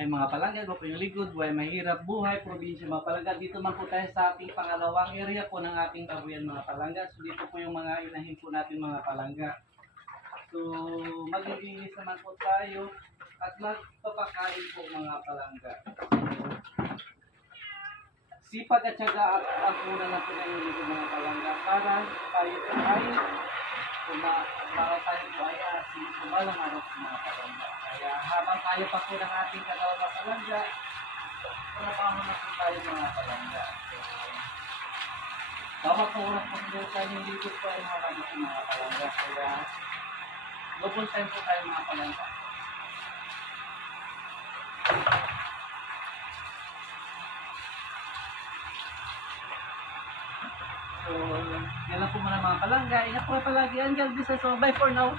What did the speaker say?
Ay mga palangga, ito po yung likod, buhay mahirap, buhay, probinsya mga palangga. Dito man po tayo sa ating pangalawang area po ng ating babuyan mga palangga. So dito po yung mga inahin po natin mga palangga. So maglilinis naman po tayo at magpapakain po mga palangga. Sipag at syaga ang una na po ngayon dito mga palangga para tayo po ay para tayo po ay sumalang araw po mga palangga. Kaya habang tayo pa po ng ating kagawa mga palangga, trabaho na po tayo mga palangga. So, bawat oras po nyo tayo yung likod po ay mga palangga. Kaya double time po tayo mga palangga. So, yan lang po muna mga palangga. Ingat po palagi. Angel, this is all. Bye for now.